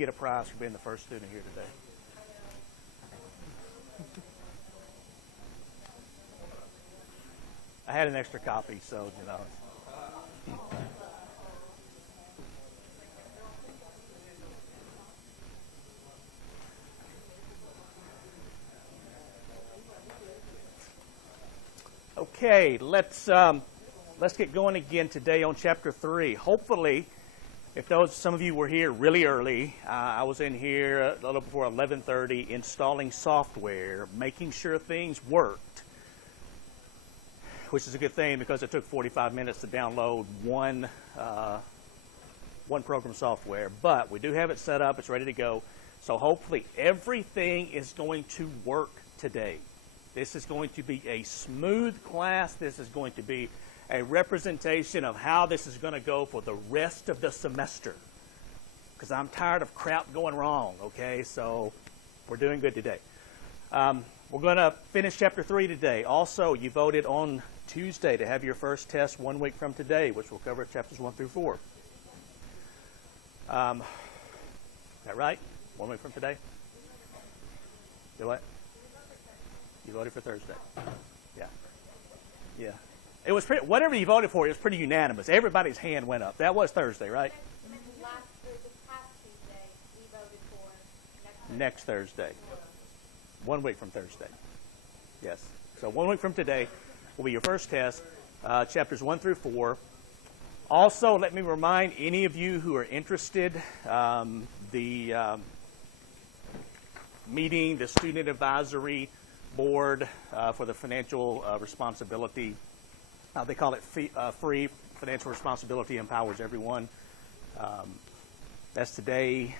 get a prize for being the first student here today. I had an extra copy, so, you know. Okay, let's get going again today on chapter 3. Hopefully, if some of you were here really early, I was in here a little before 11:30 installing software, making sure things worked, which is a good thing because it took 45 minutes to download one program software. But we do have it set up, it's ready to go. So hopefully everything is going to work today. This is going to be a smooth class. This is going to be a representation of how this is going to go for the rest of the semester. Because I'm tired of crap going wrong, okay? So we're doing good today. We're going to finish chapter 3 today. Also, you voted on Tuesday to have your first test 1 week from today, which will cover chapters 1 through 4. Is that right? 1 week from today? Do what? You voted for Thursday. Yeah. Yeah. It was pretty, whatever you voted for, it was pretty unanimous. Everybody's hand went up. That was Thursday, right? This past Tuesday, we voted for next Thursday. 1 week from Thursday. Yes. So 1 week from today will be your first test, chapters 1 through 4. Also, let me remind any of you who are interested, the meeting, the Student Advisory Board for the Financial Responsibility, they call it Free Financial Responsibility Empowers Everyone. That's today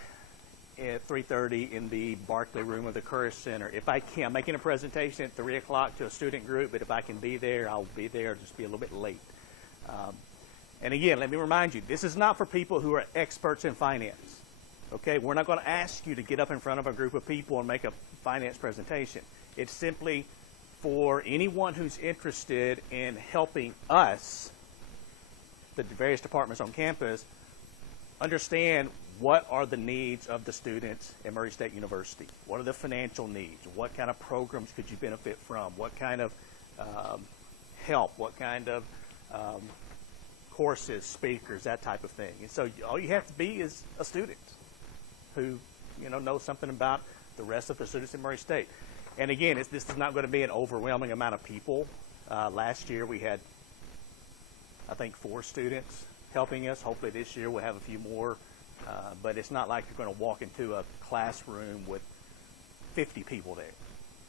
at 3:30 in the Barclay Room of the Curris Center. If I can, I'm making a presentation at 3 o'clock to a student group, but if I can be there, I'll be there, just be a little bit late. And again, let me remind you, this is not for people who are experts in finance. Okay, we're not going to ask you to get up in front of a group of people and make a finance presentation. It's simply for anyone who's interested in helping us, the various departments on campus, understand what are the needs of the students at Murray State University. What are the financial needs? What kind of programs could you benefit from? What kind of help? What kind of courses, speakers, that type of thing. And so all you have to be is a student who knows something about the rest of the students at Murray State. And again, this is not going to be an overwhelming amount of people. Last year we had, I think, 4 students helping us. Hopefully this year we'll have a few more. But it's not like you're going to walk into a classroom with 50 people there.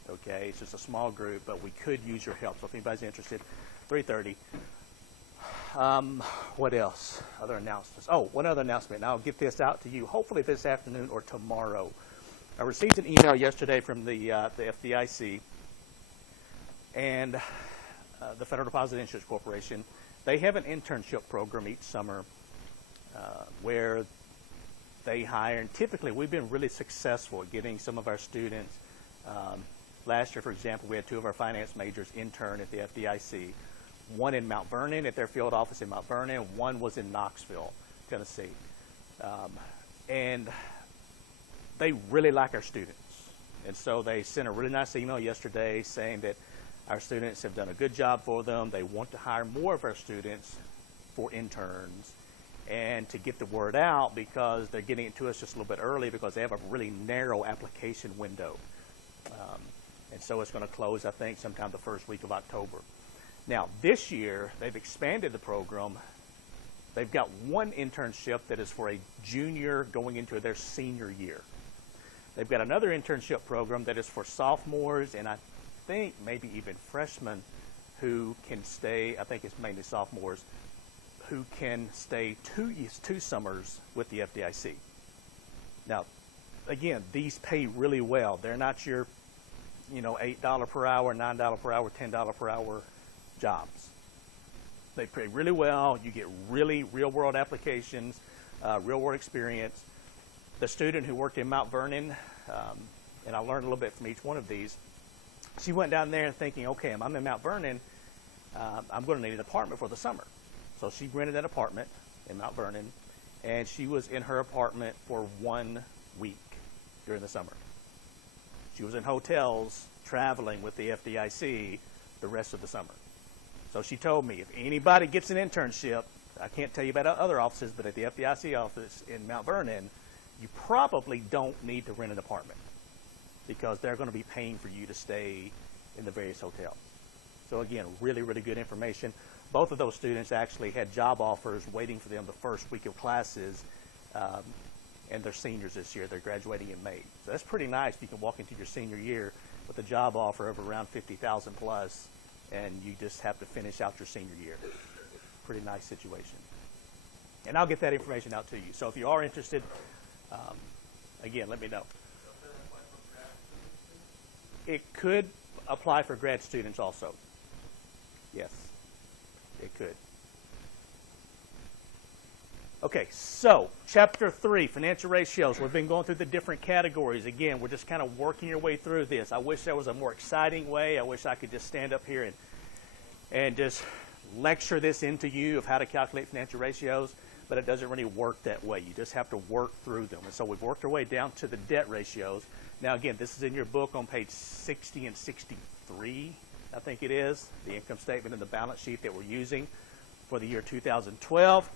Okay, it's just a small group, but we could use your help. So if anybody's interested, 3:30. What else? Other announcements. Oh, one other announcement. And I'll get this out to you hopefully this afternoon or tomorrow. I received an email yesterday from the FDIC and the Federal Deposit Insurance Corporation. They have an internship program each summer where they hire, and typically we've been really successful at getting some of our students. Last year, for example, we had 2 of our finance majors intern at the FDIC. One in Mount Vernon at their field office in Mount Vernon. One was in Knoxville, Tennessee. And they really like our students. And so they sent a really nice email yesterday saying that our students have done a good job for them. They want to hire more of our students for interns and to get the word out because they're getting it to us just a little bit early because they have a really narrow application window. And so it's going to close, I think, sometime the first week of October. Now, this year, they've expanded the program. They've got one internship that is for a junior going into their senior year. They've got another internship program that is for sophomores and I think maybe even freshmen who can stay, I think it's mainly sophomores, who can stay two summers with the FDIC. Now, again, these pay really well. They're not your, $8 per hour, $9 per hour, $10 per hour jobs. They pay really well. You get really real-world applications, real-world experience. The student who worked in Mount Vernon, and I learned a little bit from each one of these, she went down there thinking, okay, I'm in Mount Vernon, I'm going to need an apartment for the summer. So she rented an apartment in Mount Vernon, and she was in her apartment for 1 week during the summer. She was in hotels traveling with the FDIC the rest of the summer. So she told me, if anybody gets an internship, I can't tell you about other offices, but at the FDIC office in Mount Vernon, you probably don't need to rent an apartment because they're going to be paying for you to stay in the various hotels. So again, really, really good information. Both of those students actually had job offers waiting for them the first week of classes, and they're seniors this year. They're graduating in May. So that's pretty nice. You can walk into your senior year with a job offer of around $50,000 plus, and you just have to finish out your senior year. Pretty nice situation. And I'll get that information out to you. So if you are interested, again, let me know. It could apply for grad students also. Yes, it could. Okay, so Chapter 3, financial ratios. We've been going through the different categories. Again, we're just kind of working your way through this. I wish there was a more exciting way. I wish I could just stand up here and just lecture this into you of how to calculate financial ratios, but it doesn't really work that way. You just have to work through them. And so we've worked our way down to the debt ratios. Now, again, this is in your book on page 60 and 63, I think it is, the income statement and the balance sheet that we're using for the year 2012.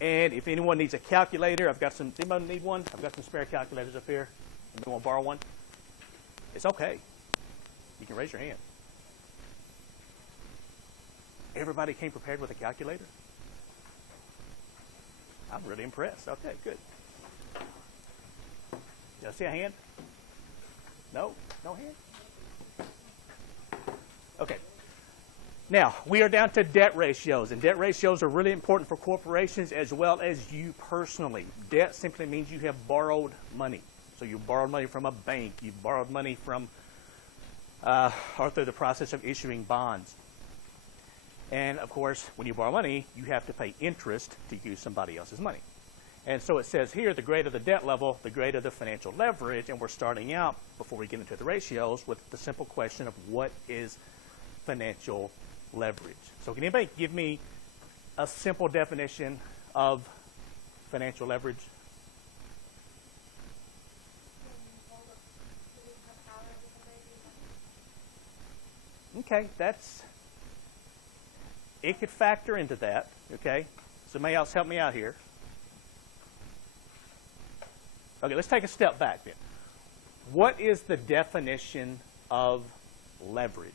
And if anyone needs a calculator, I've got some, anybody need one? I've got some spare calculators up here. Anybody want to borrow one? It's okay. You can raise your hand. Everybody came prepared with a calculator? I'm really impressed. Okay, good. Did I see a hand? No? No hand? Okay. Now, we are down to debt ratios, and debt ratios are really important for corporations as well as you personally. Debt simply means you have borrowed money. So you borrowed money from a bank, you borrowed money from, or through the process of issuing bonds. And of course, when you borrow money, you have to pay interest to use somebody else's money. And so it says here, the greater the debt level, the greater the financial leverage, and we're starting out, before we get into the ratios, with the simple question of what is financial leverage. So can anybody give me a simple definition of financial leverage? Okay, it could factor into that, okay? Somebody else help me out here. Okay, let's take a step back then. What is the definition of leverage?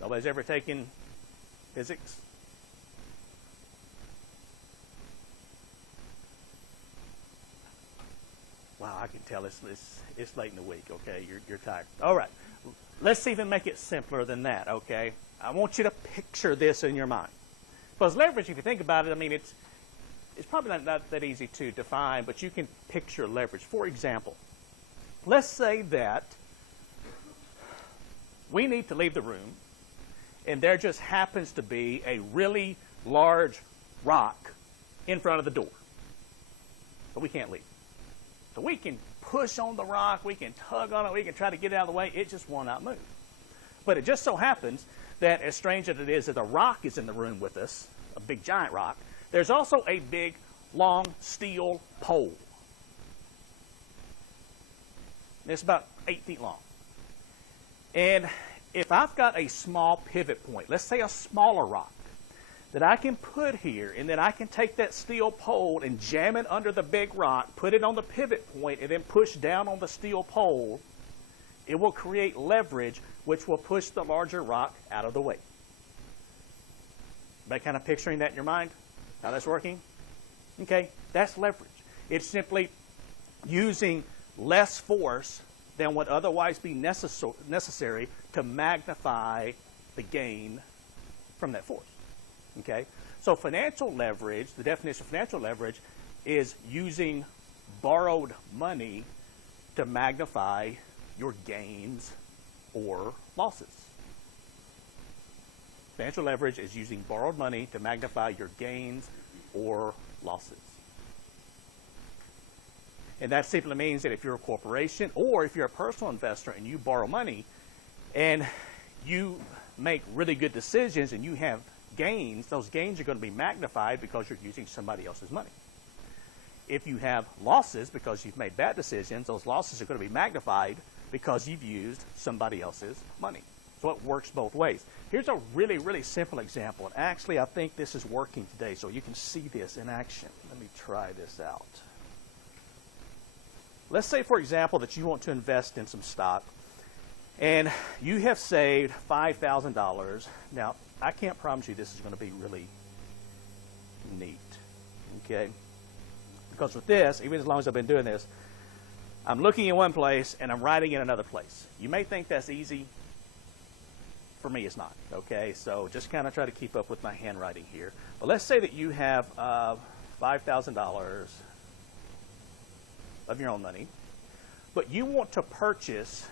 Nobody's ever taken physics? Wow, I can tell it's late in the week, okay? You're tired. All right. Let's even make it simpler than that, okay? I want you to picture this in your mind. Because leverage, if you think about it, I mean, it's probably not that easy to define, but you can picture leverage. For example, let's say that we need to leave the room, and there just happens to be a really large rock in front of the door. But we can't leave. So we can push on the rock, we can tug on it, we can try to get it out of the way. It just will not move. But it just so happens that, as strange as it is, that the rock is in the room with us, a big giant rock, there's also a big, long steel pole. It's about 8 feet long. And if I've got a small pivot point, let's say a smaller rock, that I can put here, and then I can take that steel pole and jam it under the big rock, put it on the pivot point, and then push down on the steel pole, it will create leverage, which will push the larger rock out of the way. Everybody kind of picturing that in your mind? How that's working? Okay, that's leverage. It's simply using less force than would otherwise be necessary to magnify the gain from that force. Okay, so financial leverage, the definition of financial leverage is using borrowed money to magnify your gains or losses. Financial leverage is using borrowed money to magnify your gains or losses. And that simply means that if you're a corporation or if you're a personal investor and you borrow money and you make really good decisions and you have gains, those gains are going to be magnified because you're using somebody else's money. If you have losses because you've made bad decisions, those losses are going to be magnified because you've used somebody else's money. So it works both ways. Here's a really, really simple example. And actually, I think this is working today, so you can see this in action. Let me try this out. Let's say, for example, that you want to invest in some stock, and you have saved $5,000. Now, I can't promise you this is going to be really neat, okay? Because with this, even as long as I've been doing this, I'm looking in one place and I'm writing in another place. You may think that's easy. For me, it's not, okay? So just kind of try to keep up with my handwriting here. But let's say that you have $5,000 of your own money, but you want to purchase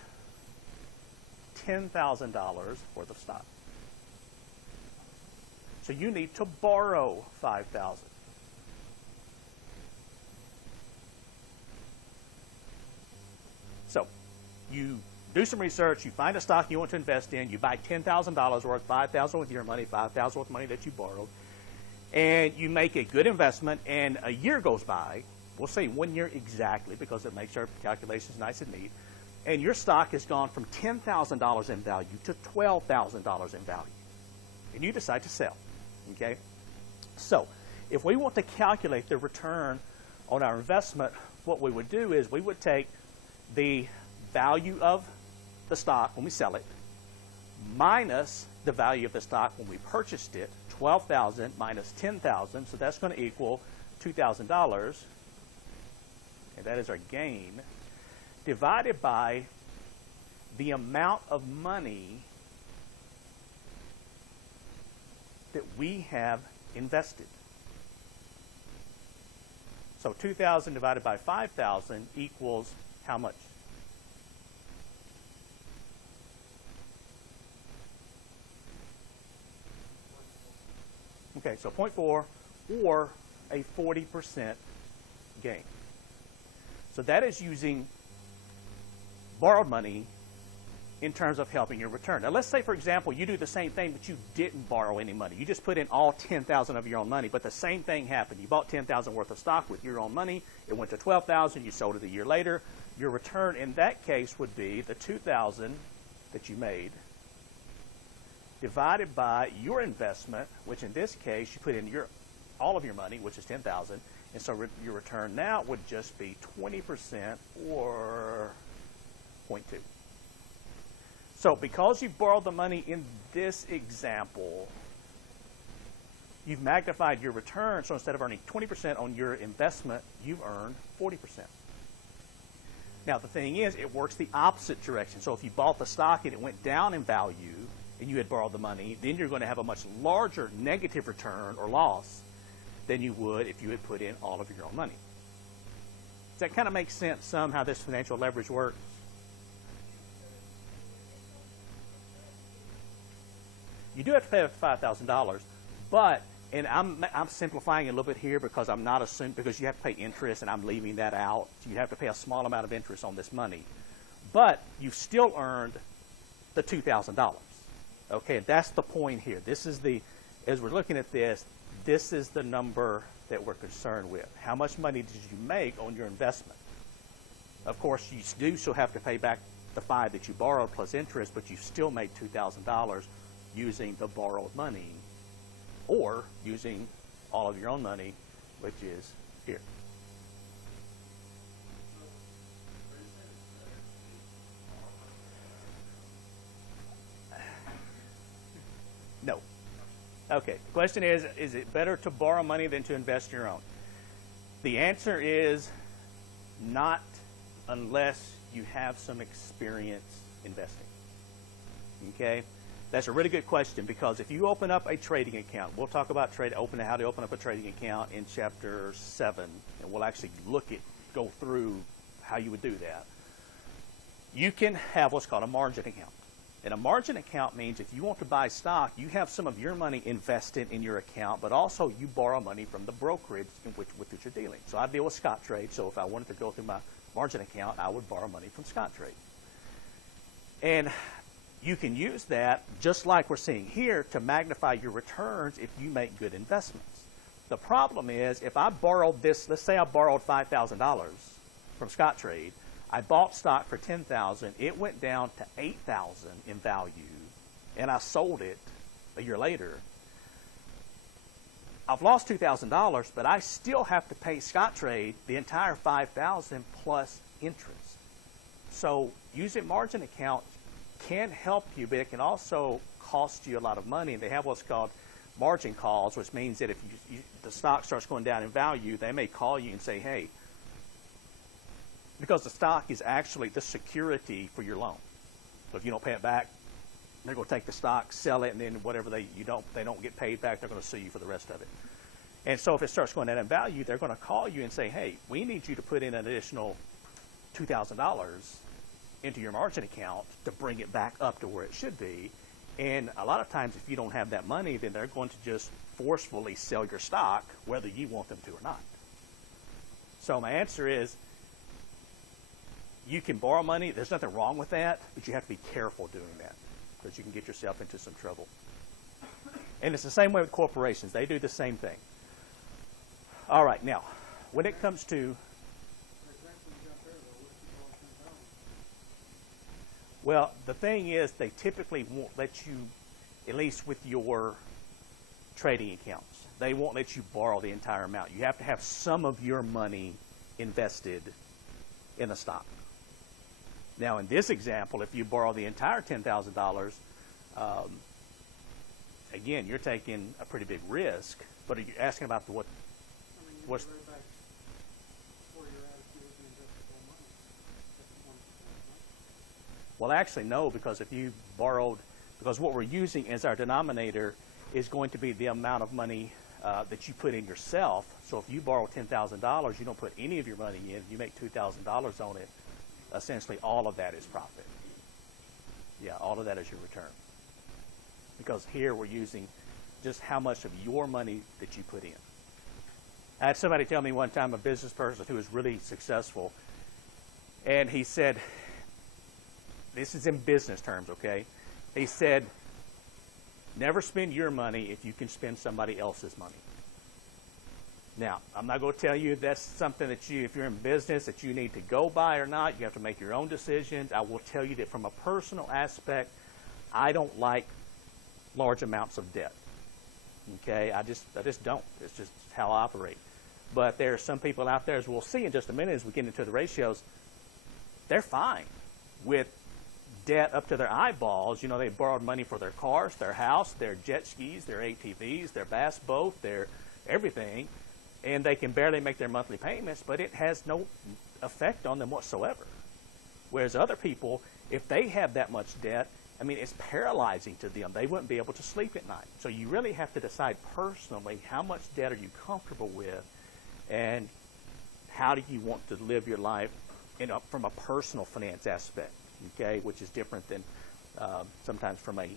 $10,000 worth of stock. So you need to borrow $5,000. So you do some research, you find a stock you want to invest in, you buy $10,000 worth, $5,000 with your money, $5,000 with money that you borrowed, and you make a good investment, and a year goes by, we'll say 1 year exactly because it makes our calculations nice and neat, and your stock has gone from $10,000 in value to $12,000 in value, and you decide to sell, okay? So if we want to calculate the return on our investment, what we would do is we would take the value of the stock when we sell it, minus the value of the stock when we purchased it, $12,000 minus $10,000, so that's going to equal $2,000, and that is our gain, divided by the amount of money that we have invested. So 2,000 divided by 5,000 equals how much? Okay, so 0.4 or a 40% gain. So that is using borrowed money in terms of helping your return. Now let's say, for example, you do the same thing, but you didn't borrow any money. You just put in all $10,000 of your own money, but the same thing happened. You bought $10,000 worth of stock with your own money. It went to $12,000. You sold it a year later. Your return in that case would be the $2,000 that you made divided by your investment, which in this case you put in all of your money, which is $10,000, and so your return now would just be 20% or 0.2. So because you've borrowed the money in this example, you've magnified your return, so instead of earning 20% on your investment, you've earned 40%. Now the thing is, it works the opposite direction. So if you bought the stock and it went down in value, and you had borrowed the money, then you're going to have a much larger negative return or loss than you would if you had put in all of your own money. Does that kind of make sense, how this financial leverage works? You do have to pay $5,000, but, and I'm simplifying it a little bit here because I'm not assuming, because you have to pay interest and I'm leaving that out. So you have to pay a small amount of interest on this money. But you've still earned the $2,000. Okay, that's the point here. This is as we're looking at this is the number that we're concerned with. How much money did you make on your investment? Of course, you do still have to pay back the $5,000 that you borrowed plus interest, but you still made $2,000 using the borrowed money or using all of your own money, which is here. No. Okay, the question is it better to borrow money than to invest your own? The answer is not unless you have some experience investing. Okay? That's a really good question because if you open up a trading account, we'll talk about how to open up a trading account in chapter 7, and we'll actually go through how you would do that. You can have what's called a margin account. And a margin account means if you want to buy stock, you have some of your money invested in your account, but also you borrow money from the brokerage with which you're dealing. So I deal with Scottrade, so if I wanted to go through my margin account, I would borrow money from Scottrade. And you can use that, just like we're seeing here, to magnify your returns if you make good investments. The problem is, if I borrowed this, let's say I borrowed $5,000 from Scottrade, I bought stock for $10,000, it went down to $8,000 in value, and I sold it a year later. I've lost $2,000, but I still have to pay Scottrade the entire $5,000 plus interest. So using margin account can help you, but it can also cost you a lot of money. They have what's called margin calls, which means that if the stock starts going down in value, they may call you and say, hey, because the stock is actually the security for your loan. So if you don't pay it back, they're going to take the stock, sell it, and then whatever they don't get paid back, they're going to sue you for the rest of it. And so if it starts going down in value, they're going to call you and say, hey, we need you to put in an additional $2,000 into your margin account to bring it back up to where it should be. And a lot of times, if you don't have that money, then they're going to just forcefully sell your stock, whether you want them to or not. So my answer is, you can borrow money. There's nothing wrong with that, but you have to be careful doing that because you can get yourself into some trouble. And it's the same way with corporations. They do the same thing. All right, now, when it comes to... Well, the thing is, they typically won't let you, at least with your trading accounts, they won't let you borrow the entire amount. You have to have some of your money invested in a stock. Now, in this example, if you borrow the entire $10,000, again, you're taking a pretty big risk. But are you asking about what's... Well, actually, no, because if you borrowed, because what we're using as our denominator is going to be the amount of money that you put in yourself. So if you borrow $10,000, you don't put any of your money in, you make $2,000 on it, essentially all of that is profit. Yeah, all of that is your return. Because here we're using just how much of your money that you put in. I had somebody tell me one time, a business person who was really successful, and he said, this is in business terms, okay? He said, never spend your money if you can spend somebody else's money. Now, I'm not going to tell you that's something that you, if you're in business, that you need to go by or not. You have to make your own decisions. I will tell you that from a personal aspect, I don't like large amounts of debt. Okay, I just don't. It's just how I operate. But there are some people out there, as we'll see in just a minute as we get into the ratios, they're fine with debt up to their eyeballs. You know, they borrowed money for their cars, their house, their jet skis, their ATVs, their bass boat, their everything, and they can barely make their monthly payments, but it has no effect on them whatsoever. Whereas other people, if they have that much debt, I mean, it's paralyzing to them. They wouldn't be able to sleep at night. So you really have to decide personally how much debt are you comfortable with, and how do you want to live your life from a personal finance aspect, okay, which is different than sometimes from a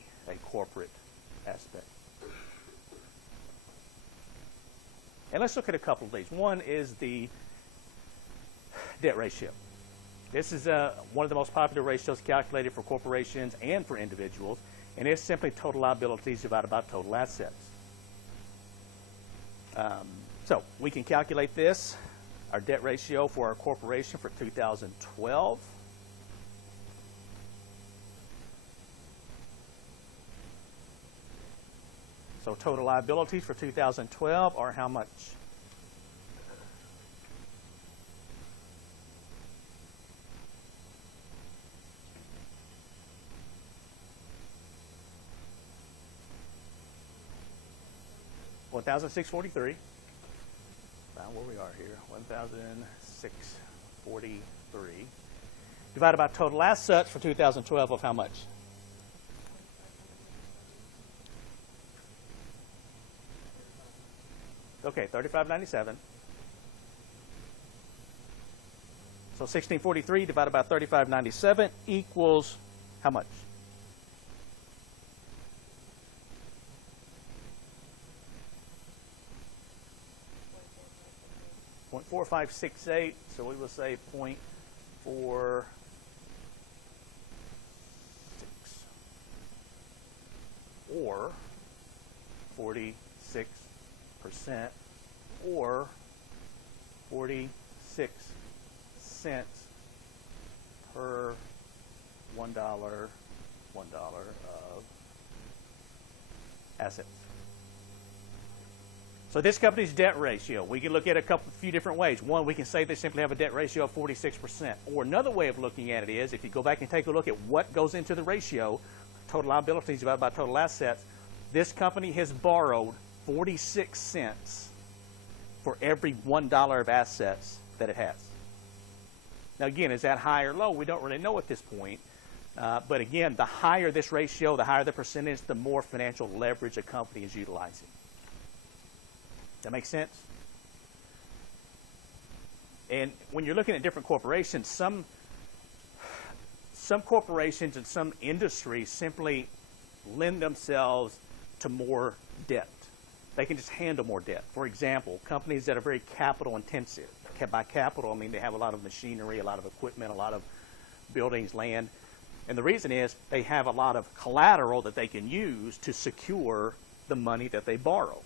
corporate aspect. And let's look at a couple of these. One is the debt ratio. This is one of the most popular ratios calculated for corporations and for individuals, and it's simply total liabilities divided by total assets. So we can calculate this, our debt ratio for our corporation for 2012. So total liabilities for 2012 are how much? $1,643. Found where we are here. $1,643. Divided by total assets for 2012 of how much? Okay, $3,597. So 1643 divided by 3,597 equals how much? .4568. So we will say 0.46. or 46%, or 46 cents per $1 of assets. So this company's debt ratio, we can look at a few different ways. One, we can say they simply have a debt ratio of 46%. Or another way of looking at it is, if you go back and take a look at what goes into the ratio, total liabilities divided by total assets, this company has borrowed 46 cents for every $1 of assets that it has. Now again, is that high or low? We don't really know at this point. But again, the higher this ratio, the higher the percentage, the more financial leverage a company is utilizing. That makes sense? And when you're looking at different corporations, some corporations and some industries simply lend themselves to more debt. They can just handle more debt. For example, companies that are very capital intensive. By capital, I mean they have a lot of machinery, a lot of equipment, a lot of buildings, land. And the reason is they have a lot of collateral that they can use to secure the money that they borrow.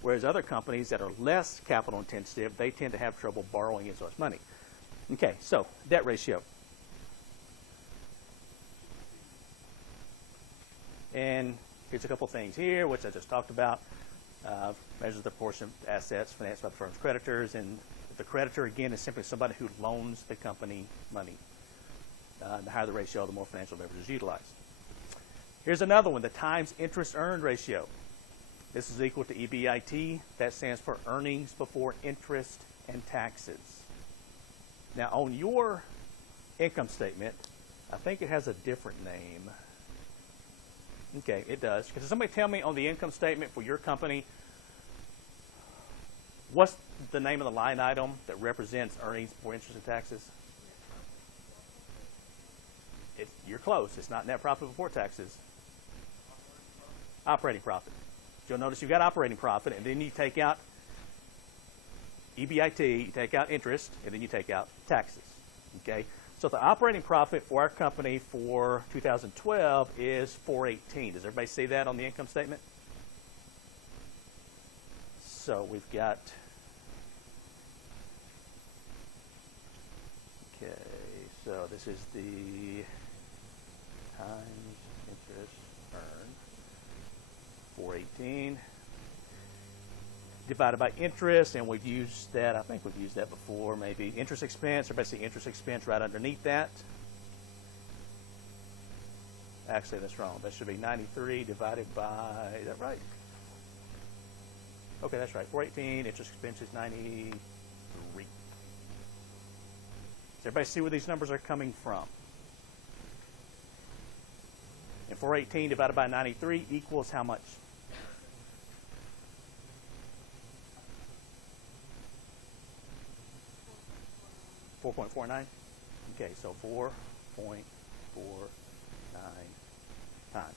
Whereas other companies that are less capital intensive, they tend to have trouble borrowing as much money. Okay, so debt ratio. And here's a couple things here, which I just talked about. Measures the portion of assets financed by the firm's creditors. And the creditor, again, is simply somebody who loans the company money. The higher the ratio, the more financial leverage is utilized. Here's another one, the times interest earned ratio. This is equal to EBIT. That stands for earnings before interest and taxes. Now, on your income statement, I think it has a different name. Okay, it does. Can somebody tell me on the income statement for your company, what's the name of the line item that represents earnings before interest and taxes? You're close. It's not net profit before taxes. Operating profit. You'll notice you've got operating profit, and then you take out EBIT, you take out interest, and then you take out taxes. Okay? So the operating profit for our company for 2012 is $418. Does everybody see that on the income statement? So we've got, okay, so this is the times interest earned, 418 divided by interest, and we've used that, I think we've used that before, maybe interest expense, everybody see interest expense right underneath that? Actually, that's wrong. That should be 93 divided by, is that right? Okay, that's right. 418, interest expense is 93. Does everybody see where these numbers are coming from? And 418 divided by 93 equals how much? $4.49. Okay, so 4.49 times.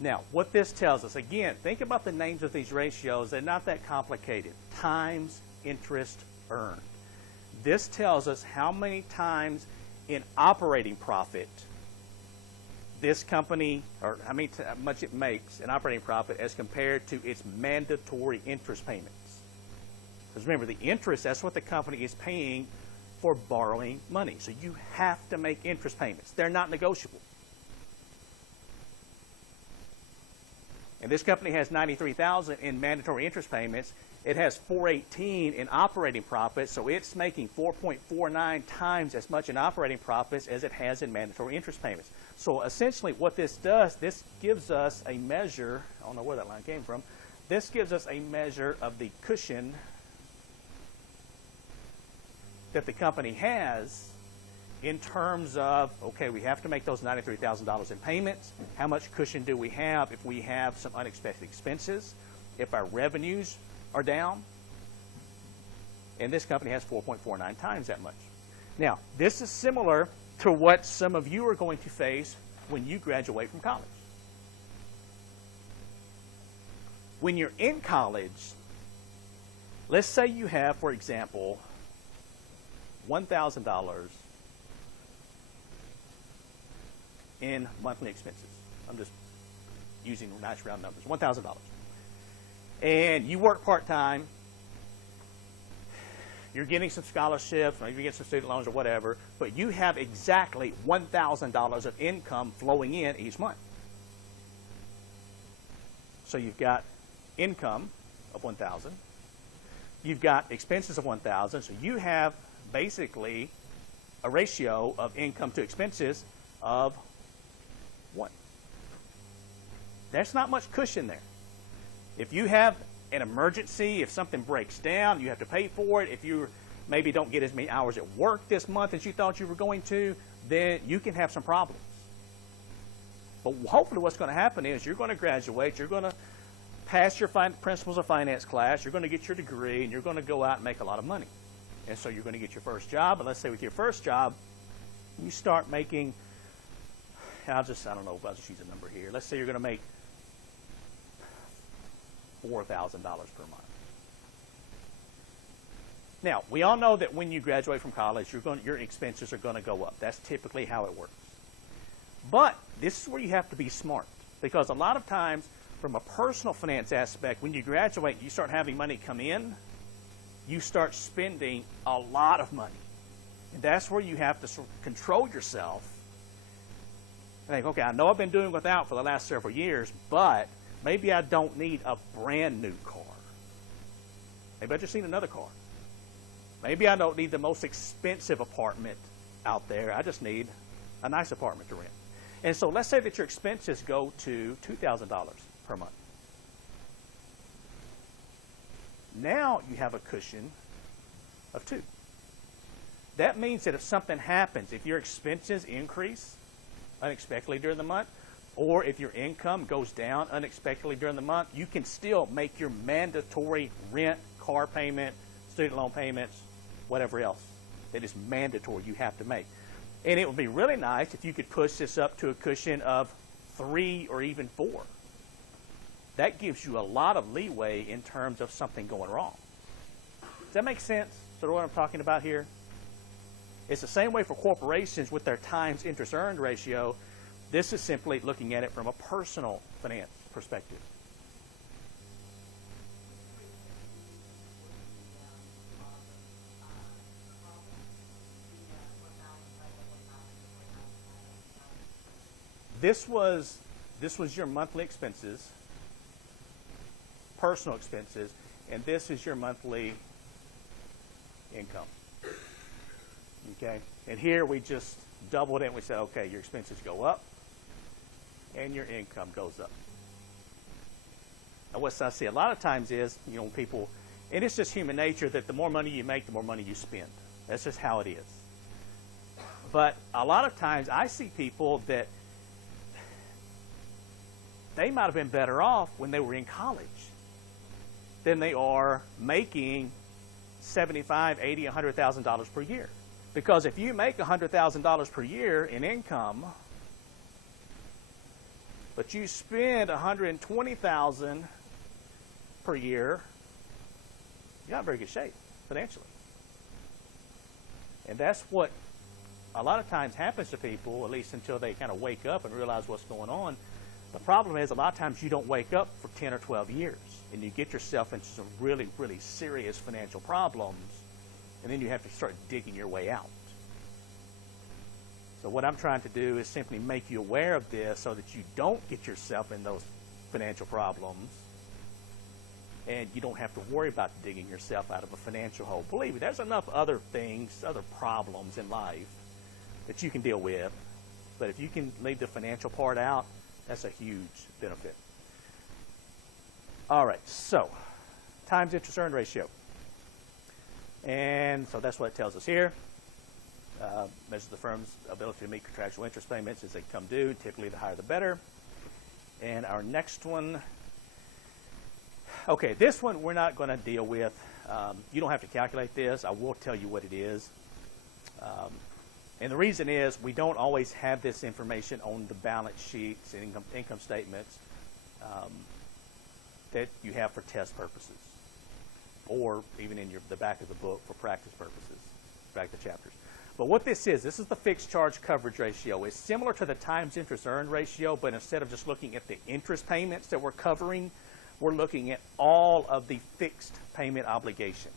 Now, what this tells us, again, think about the names of these ratios. They're not that complicated. Times interest earned. This tells us how many times in operating profit this company, or how much it makes in operating profit as compared to its mandatory interest payments. Because remember, the interest, that's what the company is paying for borrowing money. So you have to make interest payments. They're not negotiable. And this company has $93,000 in mandatory interest payments. It has $418 in operating profit, so it's making 4.49 times as much in operating profits as it has in mandatory interest payments. So essentially what this does, this gives us a measure, I don't know where that line came from, this gives us a measure of the cushion that the company has in terms of, okay, we have to make those $93,000 in payments. How much cushion do we have if we have some unexpected expenses, if our revenues are down? And this company has 4.49 times that much. Now, this is similar to what some of you are going to face when you graduate from college. When you're in college, let's say you have, for example, $1,000 in monthly expenses. I'm just using nice round numbers, $1,000. And you work part-time, you're getting some scholarships, maybe you get some student loans or whatever, but you have exactly $1,000 of income flowing in each month. So you've got income of $1,000. You've got expenses of $1,000. So you have basically a ratio of income to expenses of 1. There's not much cushion there. If you have an emergency, if something breaks down, you have to pay for it. If you maybe don't get as many hours at work this month as you thought you were going to, then you can have some problems. But hopefully what's going to happen is you're going to graduate, you're going to pass your Principles of Finance class, you're going to get your degree, and you're going to go out and make a lot of money. And so you're going to get your first job, and let's say with your first job, you start making, I don't know, I'll just use a number here. Let's say you're going to make $4,000 per month. Now, we all know that when you graduate from college, your expenses are going to go up. That's typically how it works. But this is where you have to be smart, because a lot of times, from a personal finance aspect, when you graduate, you start having money come in, you start spending a lot of money. And that's where you have to sort of control yourself and think, okay, I know I've been doing without for the last several years, but maybe I don't need a brand new car. Maybe I just need another car. Maybe I don't need the most expensive apartment out there. I just need a nice apartment to rent. And so let's say that your expenses go to $2,000 per month. Now you have a cushion of 2. That means that if something happens, if your expenses increase unexpectedly during the month, or if your income goes down unexpectedly during the month, you can still make your mandatory rent, car payment, student loan payments, whatever else that is mandatory you have to make. And it would be really nice if you could push this up to a cushion of 3 or even 4. That gives you a lot of leeway in terms of something going wrong. Does that make sense? Sort of what I'm talking about here? It's the same way for corporations with their times interest earned ratio. This is simply looking at it from a personal finance perspective. This was your monthly expenses, personal expenses, and this is your monthly income. Okay? And here we just doubled it and we said, okay, your expenses go up and your income goes up. And what I see a lot of times is, people, and it's just human nature that the more money you make, the more money you spend. That's just how it is. But a lot of times I see people that they might have been better off when they were in college than they are making $75,000, $80,000, $100,000 per year. Because if you make $100,000 per year in income, but you spend $120,000 per year, you're not in very good shape financially. And that's what a lot of times happens to people, at least until they kind of wake up and realize what's going on. The problem is a lot of times you don't wake up for 10 or 12 years, and you get yourself into some really, really serious financial problems, and then you have to start digging your way out. So what I'm trying to do is simply make you aware of this so that you don't get yourself in those financial problems, and you don't have to worry about digging yourself out of a financial hole. Believe me, there's enough other things, other problems in life that you can deal with, but if you can leave the financial part out, that's a huge benefit. All right, so times interest earned ratio. And so that's what it tells us here. Measures the firm's ability to meet contractual interest payments as they come due. Typically, the higher the better. And our next one, okay, this one we're not going to deal with. You don't have to calculate this. I will tell you what it is. And the reason is we don't always have this information on the balance sheets and income statements that you have for test purposes, or even in the back of the book for practice purposes, back to chapters. But what this is the fixed charge coverage ratio. It's similar to the times interest earned ratio, but instead of just looking at the interest payments that we're covering, we're looking at all of the fixed payment obligations.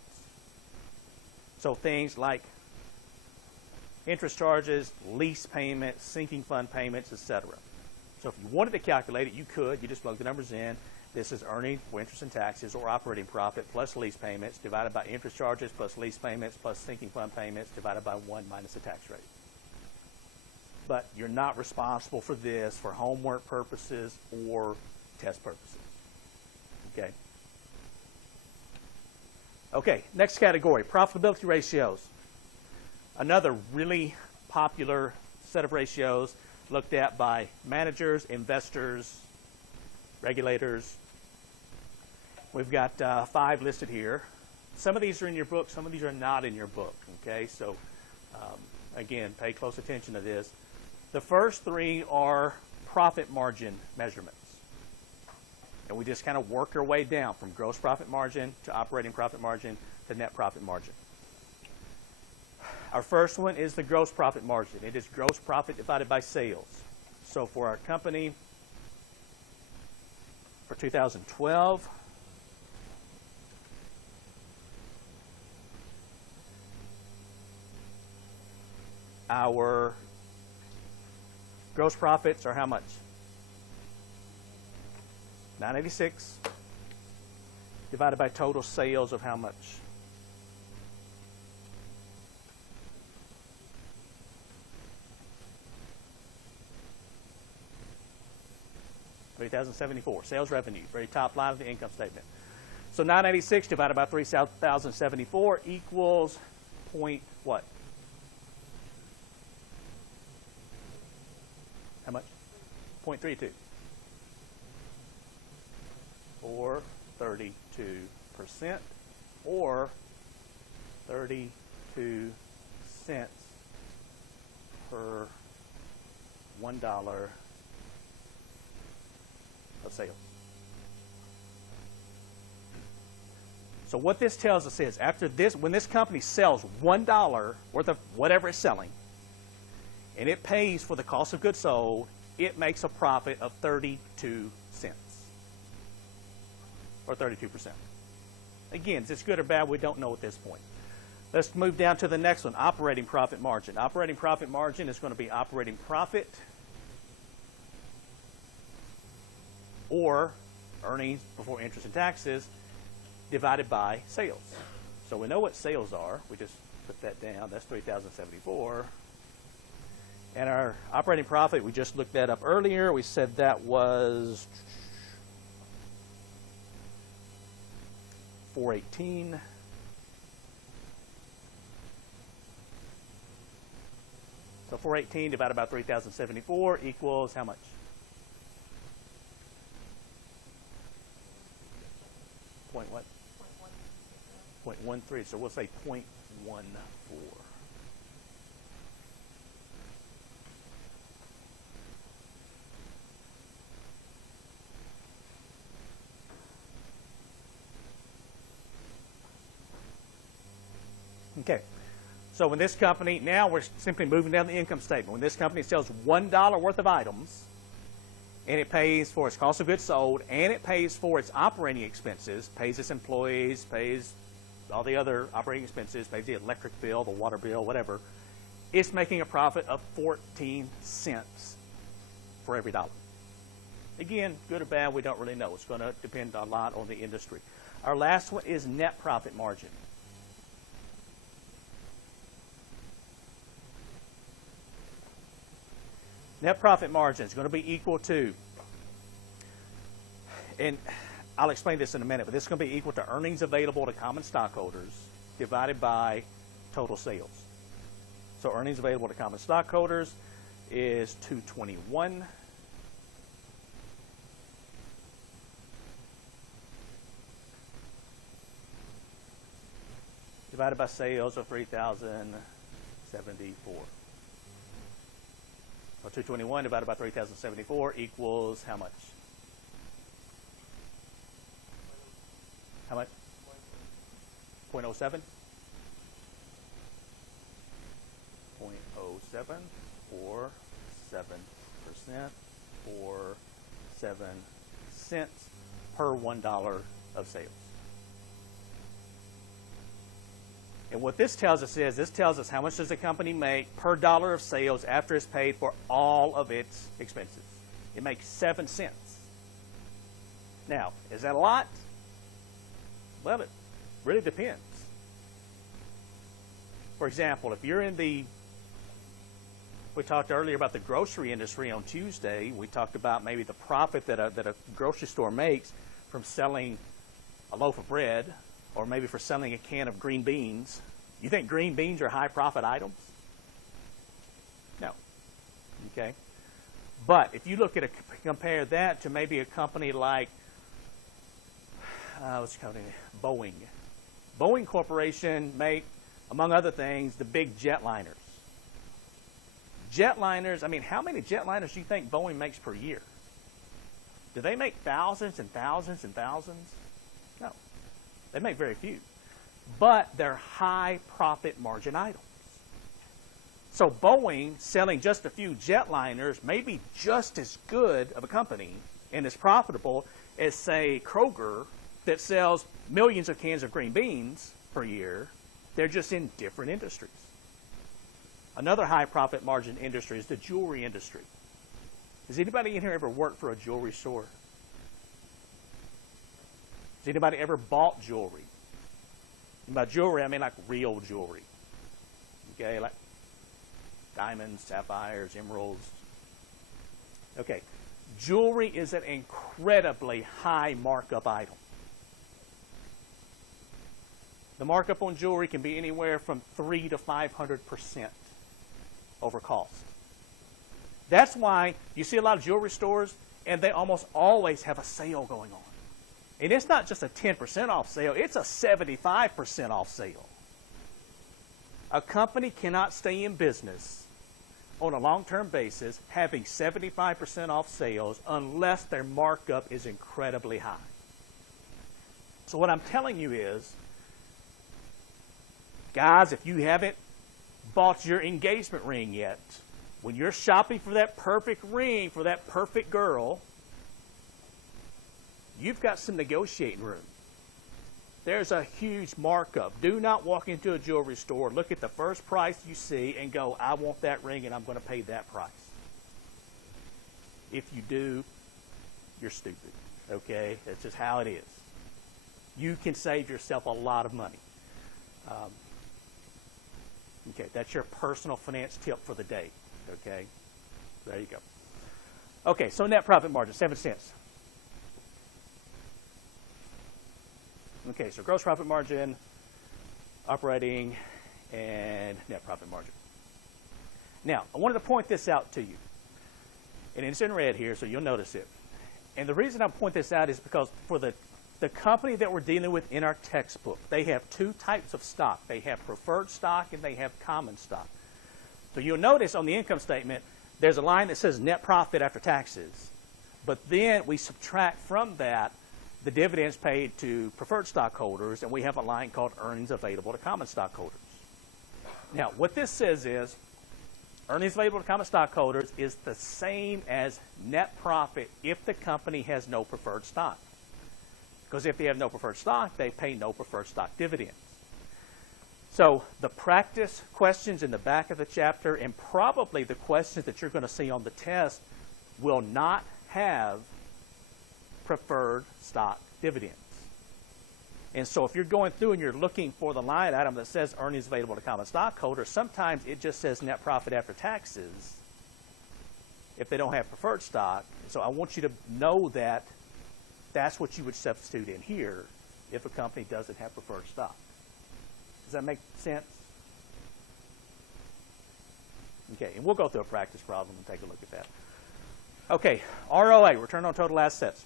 So things like interest charges, lease payments, sinking fund payments, etc. So if you wanted to calculate it, you could. You just plug the numbers in. This is earning for interest and taxes or operating profit plus lease payments divided by interest charges plus lease payments plus sinking fund payments divided by 1 minus the tax rate. But you're not responsible for this for homework purposes or test purposes. Okay. Okay, next category, profitability ratios. Another really popular set of ratios looked at by managers, investors, regulators. We've got 5 listed here. Some of these are in your book, some of these are not in your book, okay? So, again, pay close attention to this. The first 3 are profit margin measurements. And we just kind of work our way down from gross profit margin to operating profit margin to net profit margin. Our first one is the gross profit margin. It is gross profit divided by sales. So for our company, for 2012, our gross profits are how much? $986 divided by total sales of how much? $3,074. Sales revenue, very top line of the income statement. So 986 divided by 3,074 equals point what? How much? 0.32. Or 32%, or 32 cents per $1 of sales. So what this tells us is, after this, when this company sells $1 worth of whatever it's selling, and it pays for the cost of goods sold, it makes a profit of 32 cents. Or 32%. Again, is this good or bad? We don't know at this point. Let's move down to the next one, operating profit margin. Operating profit margin is going to be operating profit or earnings before interest and taxes divided by sales. So we know what sales are. We just put that down. That's 3,074. And our operating profit, we just looked that up earlier. We said that was 418. So 418 divided by 3,074 equals how much? Point what? 0.13. So we'll say 0.14. Okay, so when this company, now we're simply moving down the income statement. When this company sells $1 worth of items, and it pays for its cost of goods sold, and it pays for its operating expenses, pays its employees, pays all the other operating expenses, pays the electric bill, the water bill, whatever, it's making a profit of 14 cents for every dollar. Again, good or bad, we don't really know. It's going to depend a lot on the industry. Our last one is net profit margin. Net profit margin is going to be equal to, and I'll explain this in a minute, but this is going to be equal to earnings available to common stockholders divided by total sales. So earnings available to common stockholders is 221. Divided by sales of 3,074. Well, 221 divided by 3,074 equals how much? How much? 0.07? 0.07 or 7% or 7 cents per $1 of sales. And what this tells us is, this tells us how much does a company make per dollar of sales after it's paid for all of its expenses. It makes 7 cents. Now, is that a lot? Well, it really depends. For example, if you're in we talked earlier about the grocery industry on Tuesday. We talked about maybe the profit that a grocery store makes from selling a loaf of bread, or maybe for selling a can of green beans. You think green beans are high profit items? No. Okay. But if you look at compare that to maybe a company like what's the company? Boeing. Boeing Corporation make, among other things, the big jetliners. Jetliners, I mean, how many jetliners do you think Boeing makes per year? Do they make thousands and thousands and thousands? No. They make very few. But they're high profit margin items. So Boeing selling just a few jetliners may be just as good of a company and as profitable as, say, Kroger, that sells millions of cans of green beans per year. They're just in different industries. Another high profit margin industry is the jewelry industry. Has anybody in here ever worked for a jewelry store? Has anybody ever bought jewelry? And by jewelry, I mean like real jewelry. Okay, like diamonds, sapphires, emeralds. Okay, jewelry is an incredibly high markup item. The markup on jewelry can be anywhere from 300% to 500% over cost. That's why you see a lot of jewelry stores, and they almost always have a sale going on. And it's not just a 10% off sale, it's a 75% off sale. A company cannot stay in business on a long-term basis having 75% off sales unless their markup is incredibly high. So what I'm telling you is, guys, if you haven't bought your engagement ring yet, when you're shopping for that perfect ring for that perfect girl, you've got some negotiating room. There's a huge markup. Do not walk into a jewelry store, look at the first price you see, and go, I want that ring and I'm going to pay that price. If you do, you're stupid. Okay? That's just how it is. You can save yourself a lot of money. Okay, that's your personal finance tip for the day. Okay? There you go. Okay, so net profit margin, 7 cents. Okay, so gross profit margin, operating, and net profit margin. Now, I wanted to point this out to you. And it's in red here, so you'll notice it. And the reason I point this out is because for the company that we're dealing with in our textbook, they have two types of stock. They have preferred stock and they have common stock. So you'll notice on the income statement, there's a line that says net profit after taxes. But then we subtract from that the dividends paid to preferred stockholders, and we have a line called earnings available to common stockholders. Now, what this says is earnings available to common stockholders is the same as net profit if the company has no preferred stock. Because if they have no preferred stock, they pay no preferred stock dividends. So the practice questions in the back of the chapter, and probably the questions that you're going to see on the test, will not have preferred stock dividends. And so if you're going through and you're looking for the line item that says earnings available to common stockholders, sometimes it just says net profit after taxes if they don't have preferred stock. So I want you to know that that's what you would substitute in here if a company doesn't have preferred stock. Does that make sense? Okay, and we'll go through a practice problem and take a look at that. Okay, ROA, return on total assets.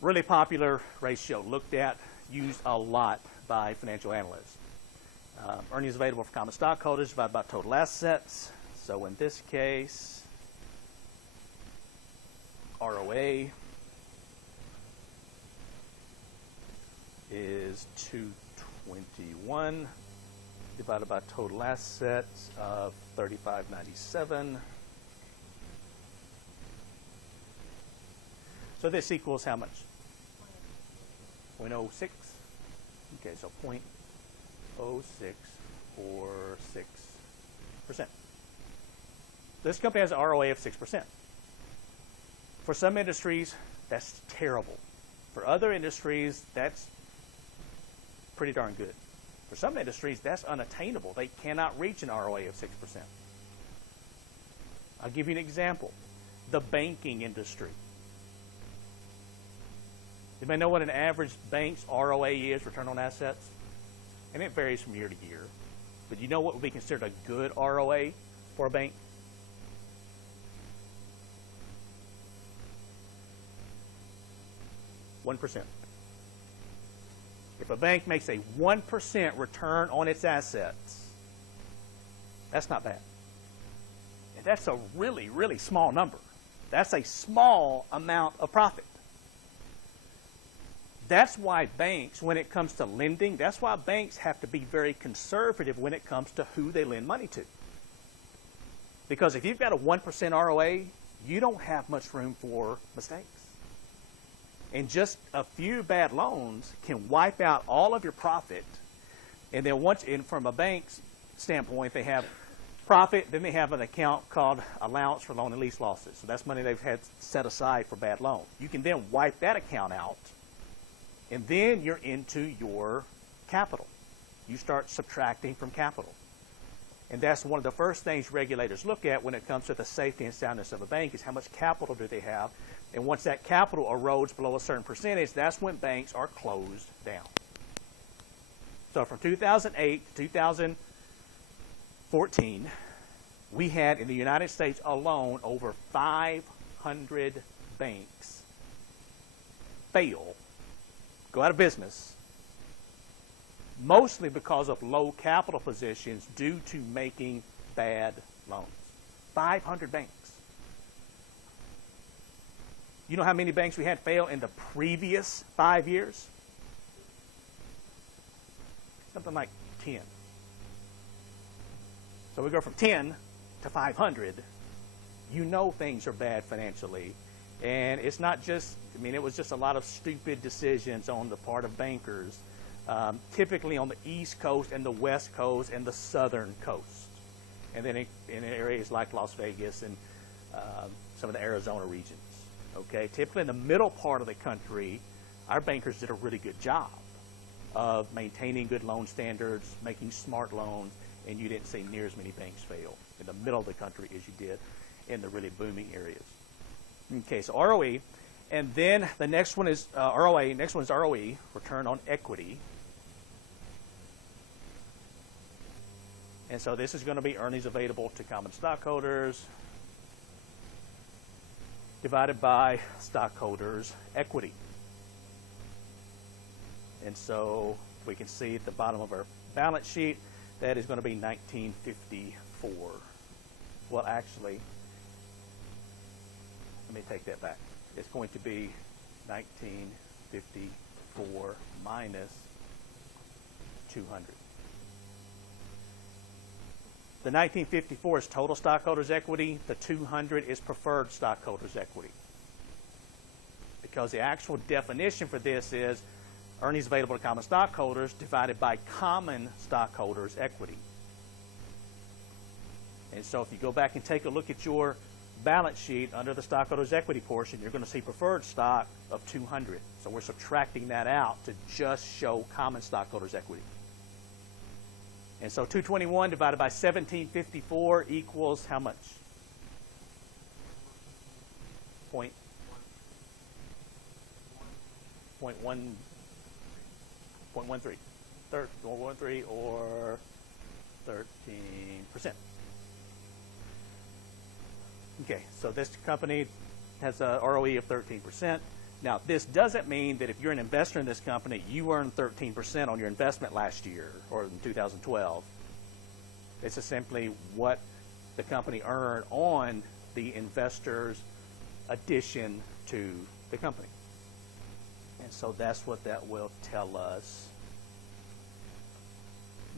Really popular ratio, looked at, used a lot by financial analysts. Earnings available for common stockholders divided by total assets. So in this case, ROA is 221 divided by total assets of 3597. So this equals how much? 0.06. Okay, so 0.0646%. This company has an ROA of 6%. For some industries, that's terrible. For other industries, that's pretty darn good. For some industries, that's unattainable. They cannot reach an ROA of 6%. I'll give you an example. The banking industry. You may know what an average bank's ROA is, return on assets? And it varies from year to year. But you know what would be considered a good ROA for a bank? 1%. If a bank makes a 1% return on its assets, that's not bad. And that's a really, really small number. That's a small amount of profit. That's why banks, when it comes to lending, that's why banks have to be very conservative when it comes to who they lend money to. Because if you've got a 1% ROA, you don't have much room for mistakes. And just a few bad loans can wipe out all of your profit. And then from a bank's standpoint, they have profit, then they have an account called allowance for loan and lease losses. So that's money they've had set aside for bad loans. You can then wipe that account out, and then you're into your capital. You start subtracting from capital. And that's one of the first things regulators look at when it comes to the safety and soundness of a bank is how much capital do they have. And once that capital erodes below a certain percentage, that's when banks are closed down. So from 2008 to 2014, we had in the United States alone over 500 banks fail, go out of business, mostly because of low capital positions due to making bad loans. 500 banks. You know how many banks we had fail in the previous 5 years? Something like 10. So we go from 10 to 500. You know things are bad financially. And it's not just, it was just a lot of stupid decisions on the part of bankers, typically on the East Coast and the West Coast and the Southern Coast. And then in areas like Las Vegas and some of the Arizona regions. Okay, typically in the middle part of the country, our bankers did a really good job of maintaining good loan standards, making smart loans, and you didn't see near as many banks fail in the middle of the country as you did in the really booming areas. Okay, so ROE, and then the next one is ROA, next one is ROE, return on equity. And so this is going to be earnings available to common stockholders divided by stockholders' equity. And so we can see at the bottom of our balance sheet, that is going to be 1954. Well, actually, let me take that back. It's going to be 1954 minus 200. The 1954 is total stockholders' equity. The 200 is preferred stockholders' equity. Because the actual definition for this is earnings available to common stockholders divided by common stockholders' equity. And so if you go back and take a look at your balance sheet under the stockholders' equity portion, you're going to see preferred stock of 200. So we're subtracting that out to just show common stockholders' equity. And so 221 divided by 1754 equals how much? 0.13 or 13%. Okay, so this company has a ROE of 13%. Now, this doesn't mean that if you're an investor in this company, you earned 13% on your investment last year or in 2012. This is simply what the company earned on the investor's addition to the company. And so that's what that will tell us.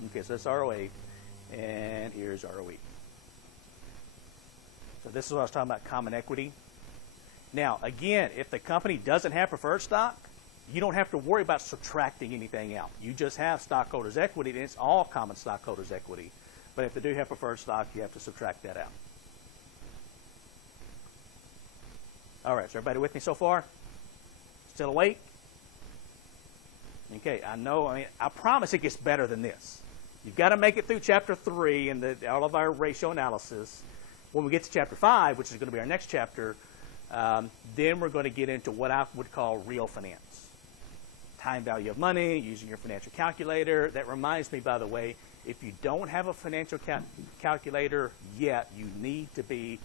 Okay, so that's ROA, and here's ROE. So this is what I was talking about, common equity. Now, again, if the company doesn't have preferred stock, you don't have to worry about subtracting anything out. You just have stockholders' equity, and it's all common stockholders' equity. But if they do have preferred stock, you have to subtract that out. All right, is everybody with me so far? Still awake? Okay, I promise it gets better than this. You've got to make it through Chapter 3 and all of our ratio analysis. When we get to Chapter 5, which is going to be our next chapter, then we're going to get into what I would call real finance. Time value of money, using your financial calculator. That reminds me, by the way, if you don't have a financial calculator yet, you need to be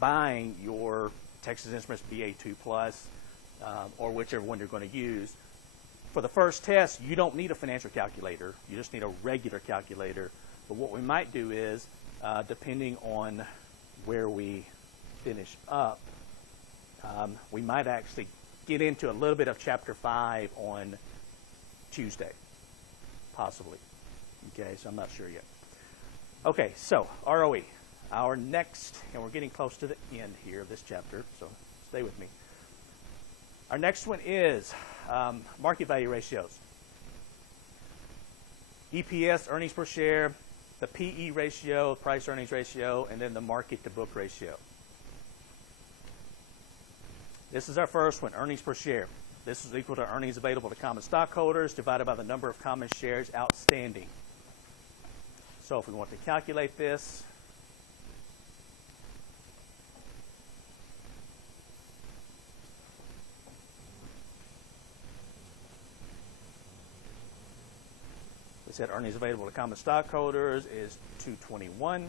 buying your Texas Instruments BA2 Plus or whichever one you're going to use. For the first test, you don't need a financial calculator. You just need a regular calculator. But what we might do is, depending on where we finish up, we might actually get into a little bit of Chapter 5 on Tuesday, possibly. Okay, so I'm not sure yet. Okay, so ROE. Our next, and we're getting close to the end here of this chapter, so stay with me. Our next one is market value ratios. EPS, earnings per share, the PE ratio, price earnings ratio, and then the market to book ratio. This is our first one, earnings per share. This is equal to earnings available to common stockholders divided by the number of common shares outstanding. So if we want to calculate this, we said earnings available to common stockholders is 221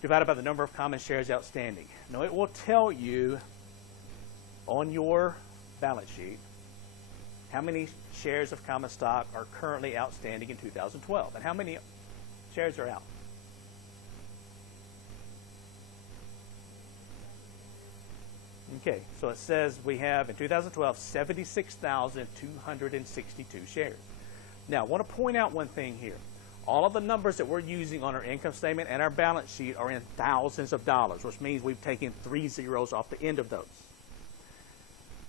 divided by the number of common shares outstanding. Now it will tell you on your balance sheet how many shares of common stock are currently outstanding in 2012 and how many shares are out. Okay, so it says we have in 2012 76,262 shares. Now, I want to point out one thing here. All of the numbers that we're using on our income statement and our balance sheet are in thousands of dollars, which means we've taken 3 zeros off the end of those.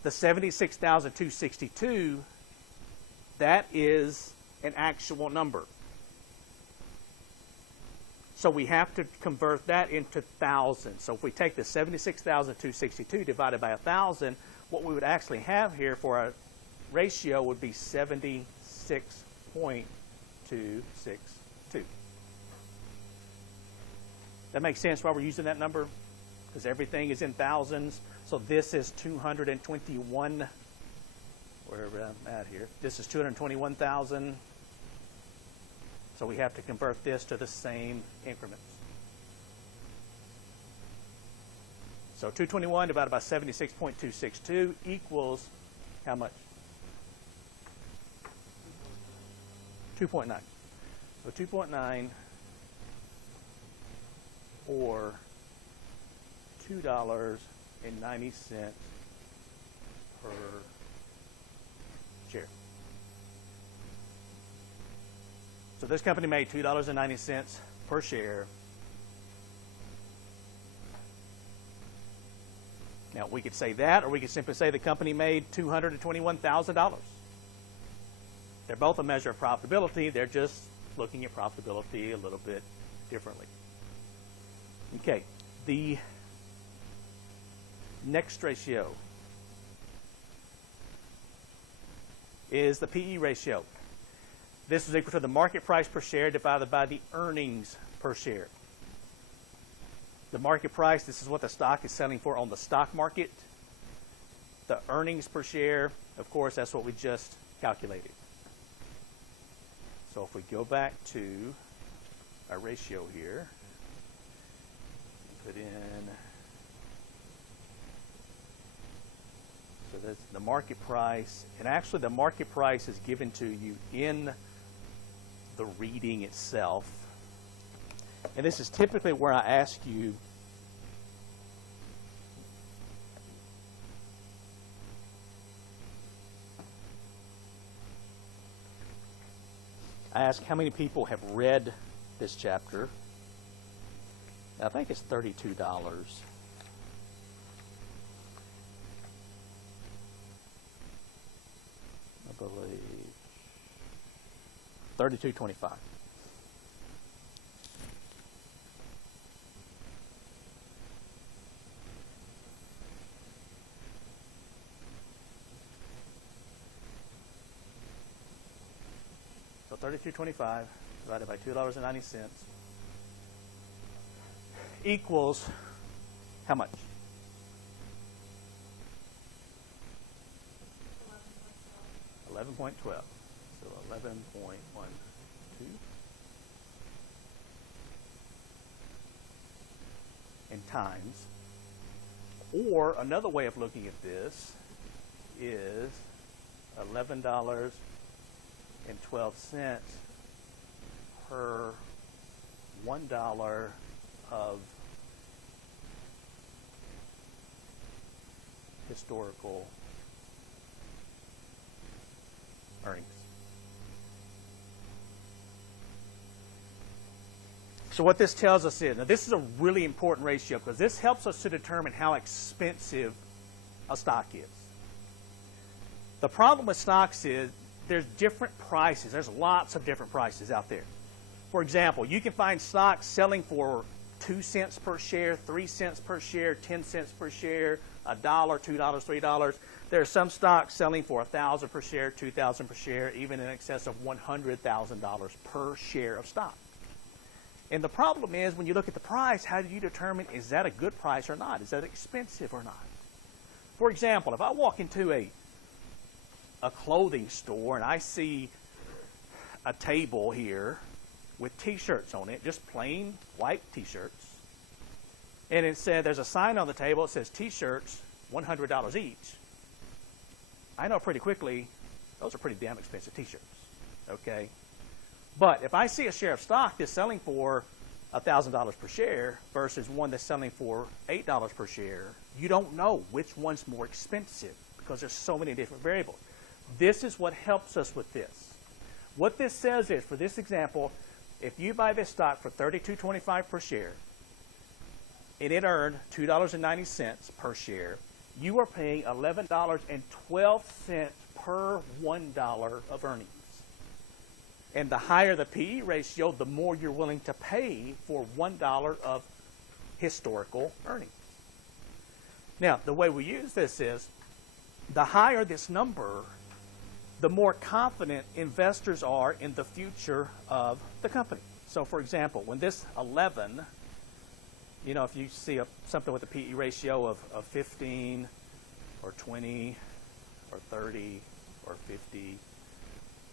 The 76,262, that is an actual number. So we have to convert that into thousands. So if we take the 76,262 divided by 1,000, what we would actually have here for our ratio would be 76.262. That makes sense why we're using that number? Because everything is in thousands. So this is 221, wherever I'm at here. This is 221,000. So we have to convert this to the same increments. So 221 divided by 76.262 equals how much? 2.9. So 2.9 or $2.90 per share. So this company made $2.90 per share. Now, we could say that, or we could simply say the company made $221,000. They're both a measure of profitability. They're just looking at profitability a little bit differently. Okay, the next ratio is the PE ratio. This is equal to the market price per share divided by the earnings per share. The market price, this is what the stock is selling for on the stock market. The earnings per share, of course, that's what we just calculated. So if we go back to our ratio here, put in, so that's the market price, and actually the market price is given to you in the reading itself. And this is typically where I ask you I asked how many people have read this chapter. I think it's $32. I believe $32.25. So $32.25 divided by $2.90 equals how much? 11.12. So 11.12. And times. Or another way of looking at this is $11.12 per $1 of historical earnings. So what this tells us is, now this is a really important ratio because this helps us to determine how expensive a stock is. The problem with stocks is there's different prices. There's lots of different prices out there. For example, you can find stocks selling for 2 cents per share, 3 cents per share, 10 cents per share, $1, $2, $3. There are some stocks selling for $1,000 per share, $2,000 per share, even in excess of $100,000 per share of stock. And the problem is when you look at the price, how do you determine is that a good price or not? Is that expensive or not? For example, if I walk into a clothing store and I see a table here with T-shirts on it, just plain white T-shirts, and it said there's a sign on the table that says T-shirts $100 each, I know pretty quickly those are pretty damn expensive T-shirts, okay? But if I see a share of stock that's selling for $1,000 per share versus one that's selling for $8 per share, you don't know which one's more expensive because there's so many different variables. This is what helps us with this. What this says is, for this example, if you buy this stock for $32.25 per share and it earned $2.90 per share, you are paying $11.12 per $1 of earnings. And the higher the PE ratio, the more you're willing to pay for $1 of historical earnings. Now, the way we use this is, the higher this number, the more confident investors are in the future of the company. So, for example, when this 11, you know, if you see something with a PE ratio of 15 or 20 or 30 or 50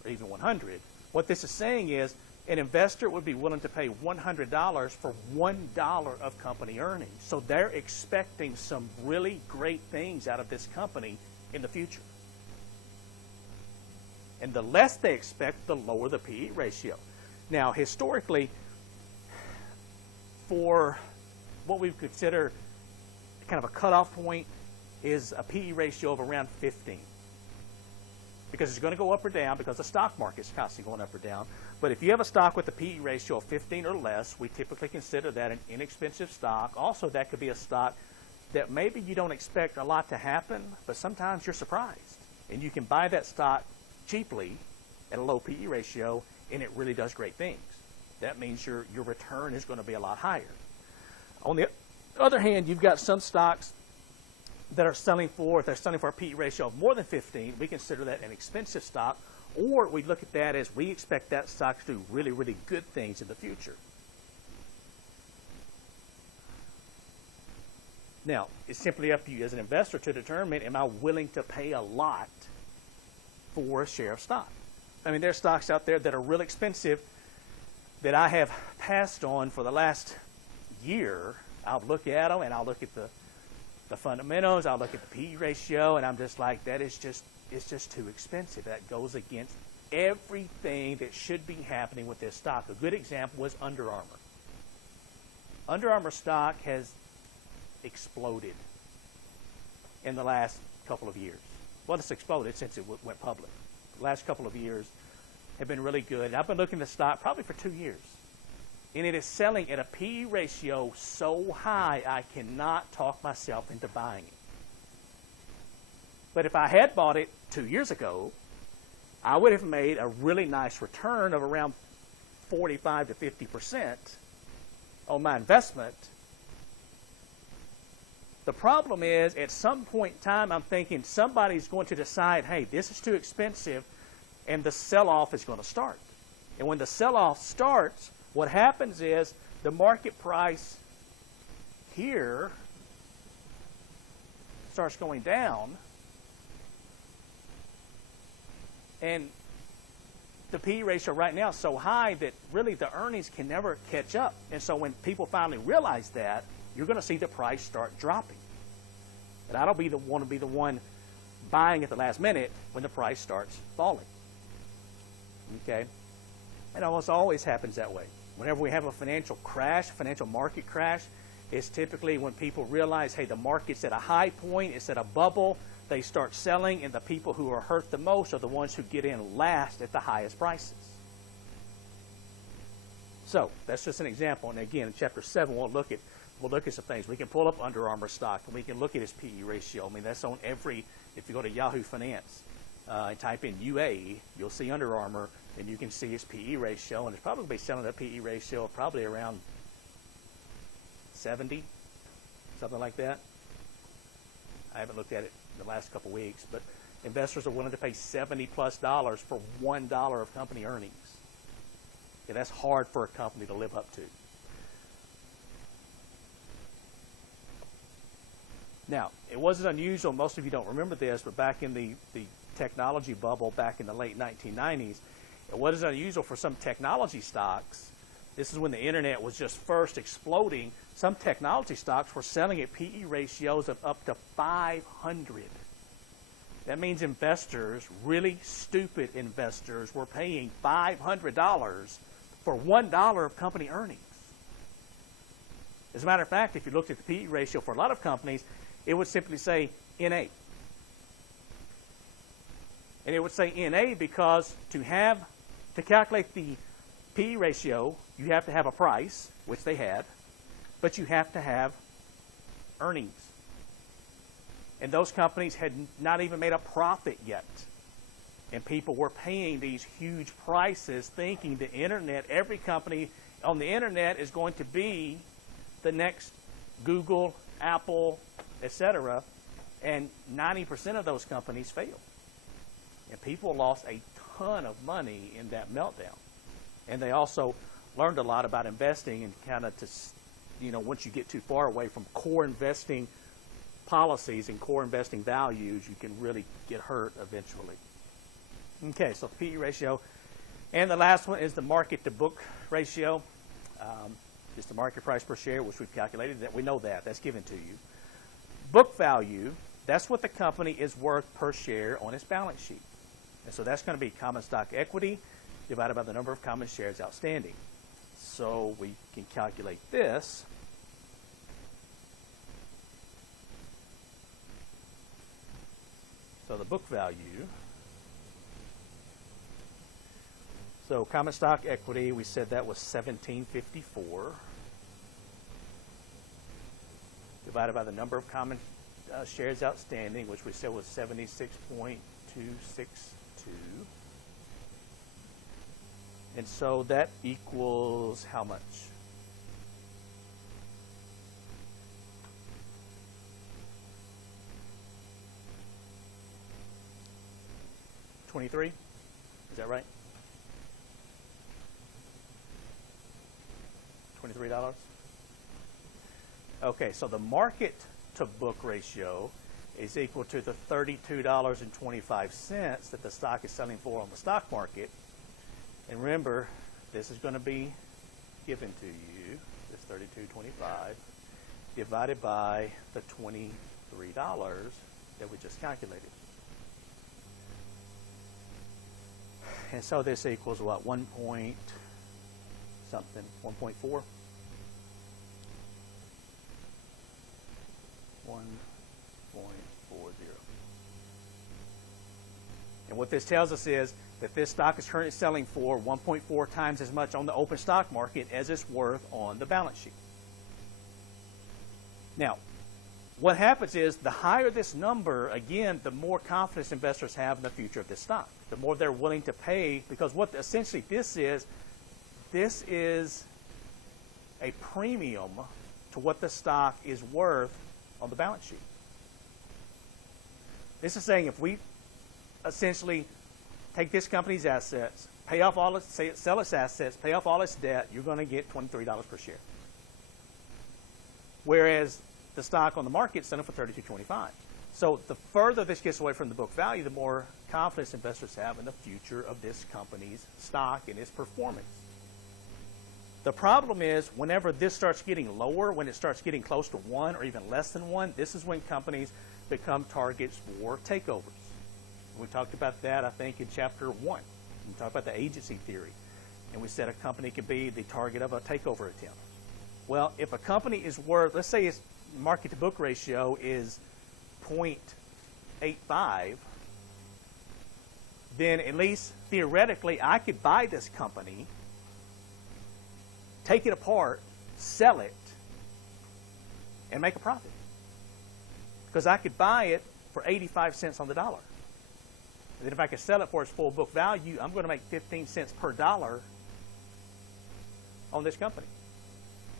or even 100, what this is saying is an investor would be willing to pay $100 for $1 of company earnings. So they're expecting some really great things out of this company in the future. And the less they expect, the lower the PE ratio. Now, historically, for what we consider kind of a cutoff point is a PE ratio of around 15. Because it's going to go up or down because the stock market's constantly going up or down. But if you have a stock with a PE ratio of 15 or less, we typically consider that an inexpensive stock. Also, that could be a stock that maybe you don't expect a lot to happen, but sometimes you're surprised. And you can buy that stock cheaply at a low PE ratio, and it really does great things. That means your return is going to be a lot higher. On the other hand, you've got some stocks that are selling for, if they're selling for a PE ratio of more than 15, we consider that an expensive stock, or we look at that as we expect that stock to do really, really good things in the future. Now, it's simply up to you as an investor to determine, am I willing to pay a lot for a share of stock? I mean, there are stocks out there that are real expensive that I have passed on for the last year. I'll look at them and I'll look at the fundamentals, I'll look at the PE ratio, and I'm just like, it's just too expensive. That goes against everything that should be happening with this stock. A good example was Under Armour. Under Armour stock has exploded in the last couple of years. Well, it's exploded since it went public. The last couple of years, have been really good. And I've been looking at the stock probably for 2 years. And it is selling at a P/E ratio so high I cannot talk myself into buying it. But if I had bought it 2 years ago, I would have made a really nice return of around 45 to 50% on my investment. The problem is, at some point in time, I'm thinking somebody's going to decide, hey, this is too expensive, and the sell-off is going to start. And when the sell-off starts, what happens is the market price here starts going down, and the P/E ratio right now is so high that really the earnings can never catch up. And so when people finally realize that, you're going to see the price start dropping. But I don't want to be the one buying at the last minute when the price starts falling. Okay? It almost always happens that way. Whenever we have a financial crash, financial market crash, it's typically when people realize, hey, the market's at a high point, it's at a bubble, they start selling, and the people who are hurt the most are the ones who get in last at the highest prices. So that's just an example. And again, in Chapter 7, we'll look at some things. We can pull up Under Armour stock, and we can look at his P/E ratio. I mean, that's on every, if you go to Yahoo Finance and type in UA, you'll see Under Armour, and you can see his P/E ratio, and it's probably selling at a P/E ratio of probably around 70, something like that. I haven't looked at it in the last couple of weeks, but investors are willing to pay $70+ for $1 of company earnings. Yeah, that's hard for a company to live up to. Now, it wasn't unusual, most of you don't remember this, but back in the technology bubble back in the late 1990s, it wasn't unusual for some technology stocks. This is when the internet was just first exploding. Some technology stocks were selling at P/E ratios of up to 500. That means investors, really stupid investors, were paying $500 for $1 of company earnings. As a matter of fact, if you looked at the P/E ratio for a lot of companies, it would simply say NA. And it would say NA because to calculate the P/E ratio, you have to have a price, which they had, but you have to have earnings. And those companies had not even made a profit yet. And people were paying these huge prices thinking the internet, every company on the internet is going to be the next Google, Apple, etc. And 90% of those companies failed. And people lost a ton of money in that meltdown. And they also learned a lot about investing, and kind of once you get too far away from core investing policies and core investing values, you can really get hurt eventually. Okay, so P/E ratio. And the last one is the market to book ratio. It's the market price per share, which we've calculated. That we know that's given to you. Book value, that's what the company is worth per share on its balance sheet. And so that's going to be common stock equity divided by the number of common shares outstanding. So we can calculate this. So the book value. So common stock equity, we said that was $17.54 divided by the number of common shares outstanding, which we said was 76.262. And so that equals how much? $23? Is that right? $23? Okay, so the market to book ratio is equal to the $32.25 that the stock is selling for on the stock market. And remember, this is going to be given to you, this $32.25, divided by the $23 that we just calculated. And so this equals what, 1 point something, 1.4? 1.40. And And what this tells us is that this stock is currently selling for 1.4 times as much on the open stock market as it's worth on the balance sheet. Now, what happens is the higher this number, again, the more confidence investors have in the future of this stock. The more they're willing to pay, because what essentially this is a premium to what the stock is worth on the balance sheet. This is saying if we essentially take this company's assets, pay off all its, sell its assets, pay off all its debt, you're going to get $23 per share. Whereas the stock on the market is selling for $32.25. So the further this gets away from the book value, the more confidence investors have in the future of this company's stock and its performance. The problem is whenever this starts getting lower, when it starts getting close to 1 or even less than 1, this is when companies become targets for takeovers. We talked about that, I think, in Chapter 1. We talked about the agency theory. And we said a company could be the target of a takeover attempt. Well, if a company is worth, let's say its market-to-book ratio is 0.85, then at least theoretically I could buy this company, take it apart, sell it, and make a profit. Because I could buy it for 85 cents on the dollar. And then if I could sell it for its full book value, I'm going to make 15 cents per dollar on this company.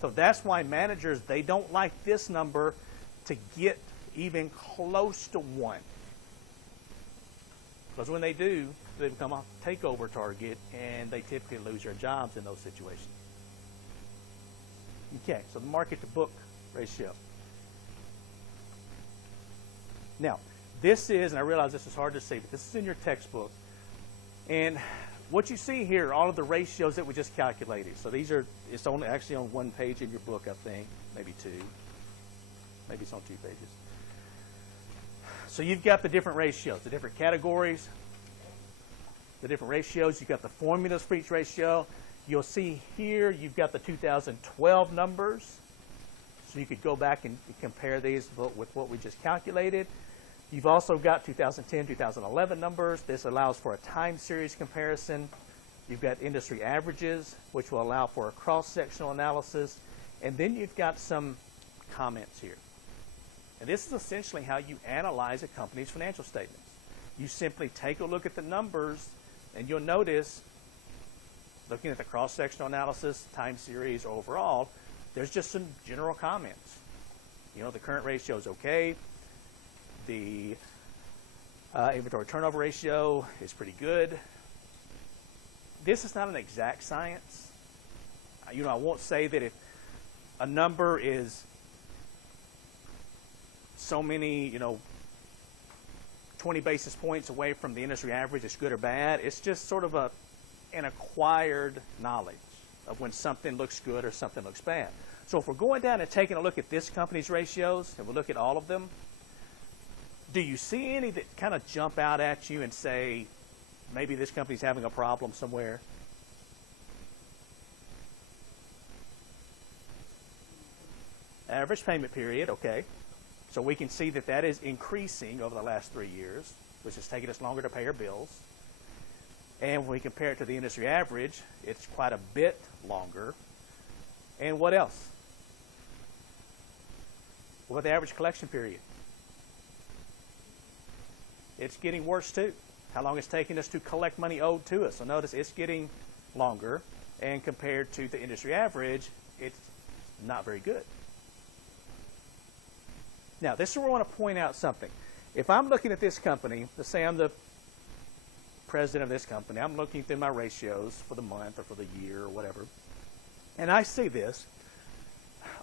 So that's why managers, they don't like this number to get even close to 1. Because when they do, they become a takeover target, and they typically lose their jobs in those situations. Okay, so the market-to-book ratio. Now, this is, and I realize this is hard to see, but this is in your textbook. And what you see here are all of the ratios that we just calculated. So these are, it's only actually on 1 page in your book, I think, maybe 2. Maybe it's on 2 pages. So you've got the different ratios, the different categories, the different ratios. You've got the formulas for each ratio. You'll see here you've got the 2012 numbers. So you could go back and compare these with what we just calculated. You've also got 2010, 2011 numbers. This allows for a time series comparison. You've got industry averages, which will allow for a cross-sectional analysis. And then you've got some comments here. And this is essentially how you analyze a company's financial statements. You simply take a look at the numbers, and you'll notice, looking at the cross-sectional analysis, time series, overall, there's just some general comments. You know, the current ratio is okay. The inventory turnover ratio is pretty good. This is not an exact science. You know, I won't say that if a number is so many, 20 basis points away from the industry average, it's good or bad. It's just sort of an acquired knowledge of when something looks good or something looks bad. So if we're going down and taking a look at this company's ratios, and we'll look at all of them, do you see any that kind of jump out at you and say, maybe this company's having a problem somewhere? Average payment period, okay. So we can see that that is increasing over the last 3 years, which is taking us longer to pay our bills. And when we compare it to the industry average, it's quite a bit longer. And what else? What about the average collection period? It's getting worse too. How long it's taking us to collect money owed to us. So notice it's getting longer, and compared to the industry average, it's not very good. Now, this is where I want to point out something. If I'm looking at this company, let's say I'm the president of this company, I'm looking through my ratios for the month or for the year or whatever, and I see this.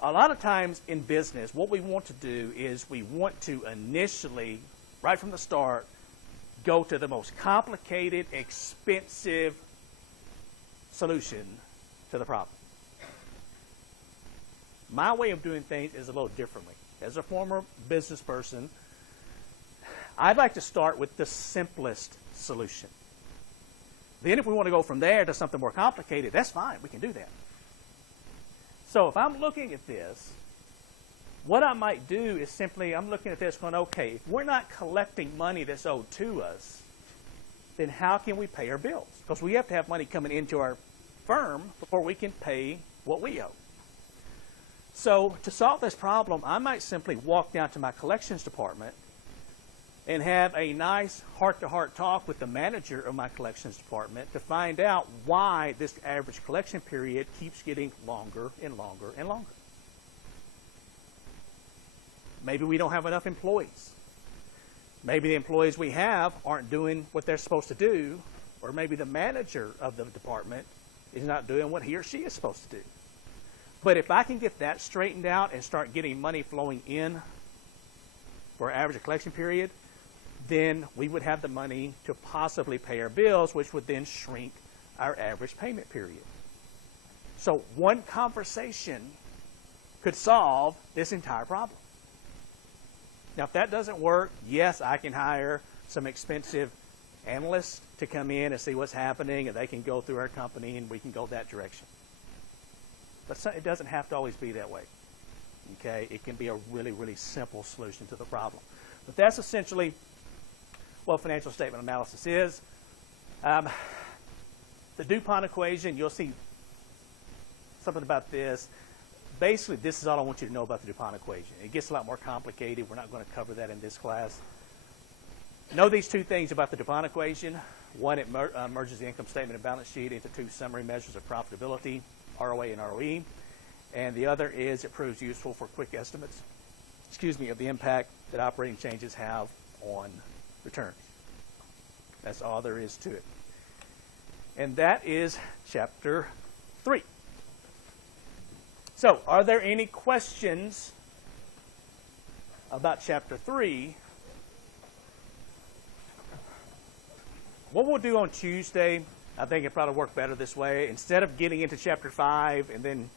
A lot of times in business, what we want to do is we want to initially, right from the start, go to the most complicated, expensive solution to the problem. My way of doing things is a little differently. As a former business person, I'd like to start with the simplest solution. Then if we want to go from there to something more complicated, that's fine. We can do that. So if I'm looking at this, what I might do is simply, I'm looking at this going, okay, if we're not collecting money that's owed to us, then how can we pay our bills? Because we have to have money coming into our firm before we can pay what we owe. So to solve this problem, I might simply walk down to my collections department and have a nice heart-to-heart talk with the manager of my collections department to find out why this average collection period keeps getting longer and longer and longer. Maybe we don't have enough employees. Maybe the employees we have aren't doing what they're supposed to do, or maybe the manager of the department is not doing what he or she is supposed to do. But if I can get that straightened out and start getting money flowing in for our average collection period, then we would have the money to possibly pay our bills, which would then shrink our average payment period. So one conversation could solve this entire problem. Now, if that doesn't work, yes, I can hire some expensive analysts to come in and see what's happening, and they can go through our company, and we can go that direction. But it doesn't have to always be that way. Okay? It can be a really, really simple solution to the problem. But that's essentially what financial statement analysis is. The DuPont equation, you'll see something about this. Basically, this is all I want you to know about the DuPont equation. It gets a lot more complicated. We're not going to cover that in this class. Know these two things about the DuPont equation. One, it merges the income statement and balance sheet into two summary measures of profitability, ROA and ROE. And the other is it proves useful for quick estimates, of the impact that operating changes have on returns. That's all there is to it. And that is chapter 3. So, are there any questions about chapter 3? What we'll do on Tuesday, I think it'd probably work better this way. Instead of getting into chapter 5 and then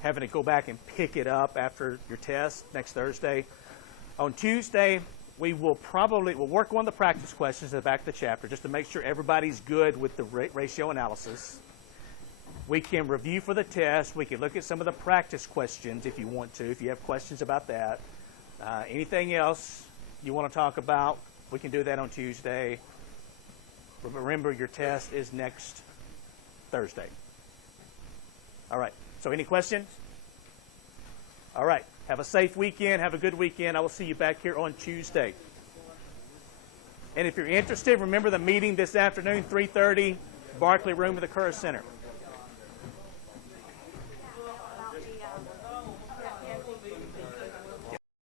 having to go back and pick it up after your test next Thursday, on Tuesday, we'll work on the practice questions at the back of the chapter just to make sure everybody's good with the ratio analysis. We can review for the test. We can look at some of the practice questions if you want to, if you have questions about that. Anything else you want to talk about, we can do that on Tuesday. Remember, your test is next Thursday. All right. So any questions? All right. Have a safe weekend. Have a good weekend. I will see you back here on Tuesday. And if you're interested, remember the meeting this afternoon, 3:30, Barclay Room of the Kerr Center.